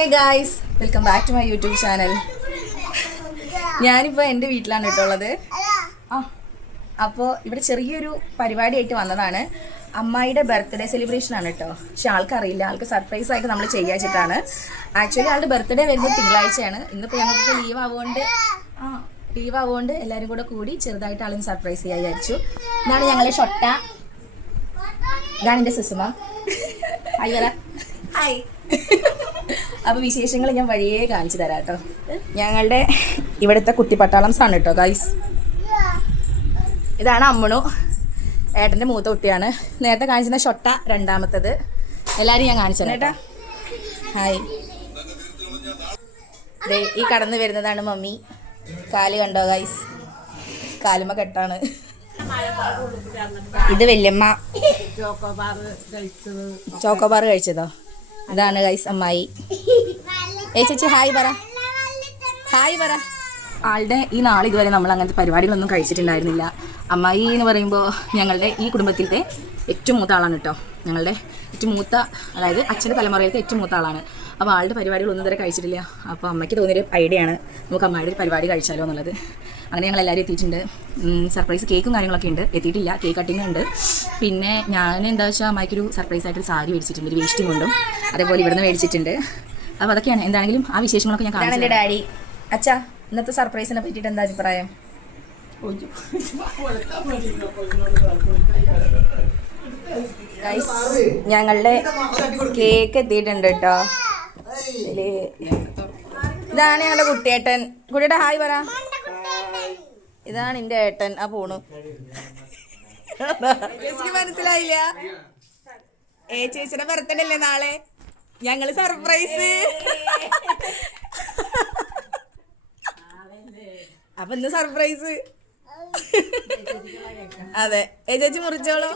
Hey guys, welcome back to my YouTube channel. ഞാനിപ്പോൾ എൻ്റെ വീട്ടിലാണ് കേട്ടുള്ളത്. അപ്പോൾ ഇവിടെ ചെറിയൊരു പരിപാടിയായിട്ട് വന്നതാണ്. അമ്മായിയുടെ ബർത്ത്ഡേ സെലിബ്രേഷൻ ആണ് കേട്ടോ. പക്ഷെ ആൾക്കറിയില്ല, ആൾക്ക് സർപ്രൈസ് ആയിട്ട് നമ്മൾ ചെയ്യാച്ചിട്ടാണ്. ആക്ച്വലി ആളുടെ ബർത്ത്ഡേ വരുന്നത് തിങ്കളാഴ്ചയാണ്. ഇന്നിപ്പോൾ ഞങ്ങൾക്ക് ലീവ് ആവുകൊണ്ട് എല്ലാവരും കൂടി ചെറുതായിട്ട് ആളിന് സർപ്രൈസ് ചെയ്യാൻ വിചാരിച്ചു. ഇതാണ് ഞങ്ങളെ ഷൊട്ട, ഇതാണ് എൻ്റെ സുസുമ. ഹായ് പറ. ഹായ്. അപ്പോൾ വിശേഷങ്ങൾ ഞാൻ വഴിയേ കാണിച്ചു തരാം കേട്ടോ. ഞങ്ങളുടെ ഇവിടുത്തെ കുട്ടിപ്പട്ടാളംസ് ആണ് കേട്ടോ ഗൈസ്. ഇതാണ് അമ്മണു, ഏട്ടൻ്റെ മൂത്ത കുട്ടിയാണ്. നേരത്തെ കാണിച്ചിരുന്ന ഷൊട്ട രണ്ടാമത്തത്. എല്ലാവരും ഞാൻ കാണിച്ചു തരാം കേട്ടോ. ഹായ്. ഈ കടന്നു വരുന്നതാണ് മമ്മി. കാല് കണ്ടോ ഗൈസ്, കാലുമ്മ കെട്ടാണ്. ഇത് വല്യമ്മ ചോക്കോബാർ കഴിച്ചതോ. ഇതാണ് ഗൈസ് അമ്മായി. ചേച്ചി ഹായ് പറ. ഹായ് പറ. ആളുടെ ഈ നാൾ ഇതുവരെ നമ്മൾ അങ്ങനത്തെ പരിപാടികളൊന്നും കഴിച്ചിട്ടുണ്ടായിരുന്നില്ല. അമ്മായി എന്ന് പറയുമ്പോൾ ഞങ്ങളുടെ ഈ കുടുംബത്തിലത്തെ ഏറ്റവും മൂത്ത ആളാണ് കേട്ടോ. ഞങ്ങളുടെ ഏറ്റവും മൂത്ത, അതായത് അച്ഛൻ്റെ തലമുറയിലത്തെ ഏറ്റവും മൂത്ത ആളാണ്. അപ്പോൾ ആളുടെ പരിപാടികളൊന്നും ഇതുവരെ കഴിച്ചിട്ടില്ല. അപ്പോൾ അമ്മയ്ക്ക് തോന്നിയൊരു ഐഡിയ ആണ് നമുക്ക് അമ്മയുടെ ഒരു പരിപാടി കഴിച്ചാലോ എന്നുള്ളത്. അങ്ങനെ ഞങ്ങൾ എല്ലാവരും എത്തിയിട്ടുണ്ട്. സർപ്രൈസ് കേക്കും കാര്യങ്ങളൊക്കെ ഉണ്ട്, എത്തിയിട്ടില്ല. കേക്ക് കട്ടിങ് ഉണ്ട്. പിന്നെ ഞാൻ എന്താ വെച്ചാൽ അമ്മയ്ക്കൊരു സർപ്രൈസ് ആയിട്ടൊരു സാരി മേടിച്ചിട്ടുണ്ട്, ഒരു വേസ്റ്റും കൊണ്ടും അതേപോലെ ഇവിടുന്ന് മേടിച്ചിട്ടുണ്ട്. അപ്പോൾ അതൊക്കെയാണ്. എന്താണെങ്കിലും ആ വിശേഷങ്ങളൊക്കെ ഞാൻ കാണാൻ. എൻ്റെ ഡാഡി. അച്ഛാ, ഇന്നത്തെ സർപ്രൈസിനെ പറ്റിയിട്ട് എന്താ അഭിപ്രായം? ഞങ്ങളുടെ കേക്ക് എത്തിയിട്ടുണ്ട് കേട്ടോ. ഇതാണ് ഞങ്ങളുടെ കുട്ടിയേട്ടൻ. കുട്ടിയുടെ ഹായ് പറ. ഇതാണ് എൻ്റെ ഏട്ടൻ. ആ പോണു. മനസ്സിലായില്ല? ചേച്ചിയുടെ ബർത്ത്ഡേ അല്ലേ നാളെ? ഞങ്ങള് സർപ്രൈസ്. അപ്പൊ ഇന്ന് സർപ്രൈസ്. അതെ, ചേച്ചി മുറിച്ചോളൂ.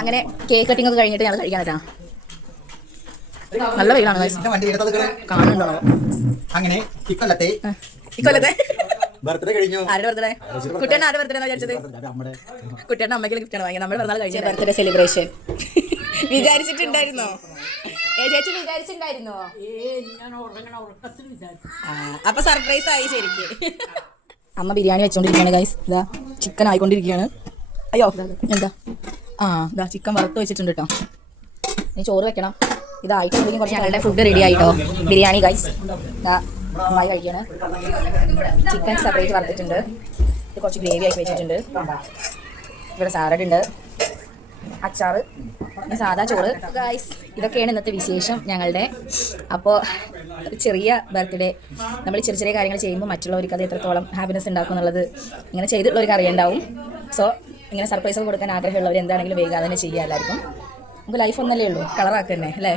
അങ്ങനെ കേക്ക് കട്ടിംഗ് ഒക്കെ കഴിഞ്ഞിട്ട് ഞങ്ങൾ കഴിക്കാൻ പറ്റാ. നല്ല വെയിലാണ് കാണുന്നുണ്ടോ? അങ്ങനെ ഇക്കൊല്ലത്തെ ബർത്ത്ഡേ കഴിഞ്ഞു. ആരുടെ ബർത്ത്ഡേ? കുട്ടിയുടെ ആരുടെ ബർത്ത്ഡേ വിചാരിച്ചത്? കുട്ടിയുടെ അമ്മയ്ക്ക് ഗിഫ്റ്റാണ് വാങ്ങിയത്. നമ്മുടെ പിറന്നാൾ കഴിച്ച ബർത്ത്ഡേ സെലിബ്രേഷൻ വിചാരിച്ചിട്ടുണ്ടായിരുന്നോ? ചേച്ചി വിചാരിച്ചിട്ടുണ്ടായിരുന്നോ? അപ്പൊ സർപ്രൈസ് ആയി ശരിക്കും. അമ്മ ബിരിയാണി വെച്ചോണ്ടിരിക്കുകയാണ് ഗൈസ്. ഇതാ ചിക്കൻ ആയിക്കൊണ്ടിരിക്കുകയാണ്. അയ്യോ എന്താ? ഇതാ ചിക്കൻ വറുത്ത് വെച്ചിട്ടുണ്ട് കേട്ടോ. ഇനി ചോറ് വെക്കണം. ഇതായിട്ടുണ്ടെങ്കിൽ കുറച്ച് ഞങ്ങളുടെ ഫുഡ് റെഡി ആയിട്ടോ. ബിരിയാണി ഗൈസ് അമ്മായി കഴിക്കുകയാണ്. ചിക്കൻ സെപ്പറേറ്റ് വറുത്തിട്ടുണ്ട്. ഇത് കുറച്ച് ഗ്രേവി ആക്കി വെച്ചിട്ടുണ്ട്. ഇവിടെ സാലഡ് ഉണ്ട്, അച്ചാറ്, സാധാ ചോറ്. ഗൈസ് ഇതൊക്കെയാണ് ഇന്നത്തെ വിശേഷം ഞങ്ങളുടെ. അപ്പോൾ ചെറിയ ബർത്ത്ഡേ നമ്മൾ ചെറിയ ചെറിയ കാര്യങ്ങൾ ചെയ്യുമ്പോൾ മറ്റുള്ളവർക്ക് അത് എത്രത്തോളം ഹാപ്പിനെസ് ഉണ്ടാക്കും എന്നുള്ളത് ഇങ്ങനെ ചെയ്തിട്ടുള്ളവർക്ക് അറിയുണ്ടാവും. സോ ഇങ്ങനെ സർപ്രൈസ് കൊടുക്കാൻ ആഗ്രഹമുള്ളവർ എന്താണെങ്കിലും വേഗം തന്നെ ചെയ്യുക. എല്ലാവർക്കും നമുക്ക് ലൈഫ് ഒന്നല്ലേ ഉള്ളൂ, കളറാക്കുക തന്നെ അല്ലേ.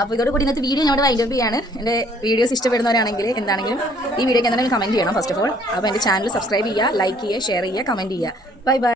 അപ്പോൾ ഇതോടുകൂടി ഇന്നത്തെ വീഡിയോ ഞാൻ വൈൻഡപ്പ് ചെയ്യാണ്. എൻ്റെ വീഡിയോസ് ഇഷ്ടപ്പെടുന്നവരാണെങ്കിൽ എന്താണെങ്കിലും ഈ വീഡിയോക്ക് എന്താണെങ്കിലും കമൻറ്റ് ചെയ്യണം ഫസ്റ്റ് ഓഫ് ഓൾ. അപ്പോൾ എൻ്റെ ചാനൽ സബ്സ്ക്രൈബ് ചെയ്യുക, ലൈക്ക് ചെയ്യുക, ഷെയർ ചെയ്യുക, കമൻറ്റ് ചെയ്യുക. Bye bye.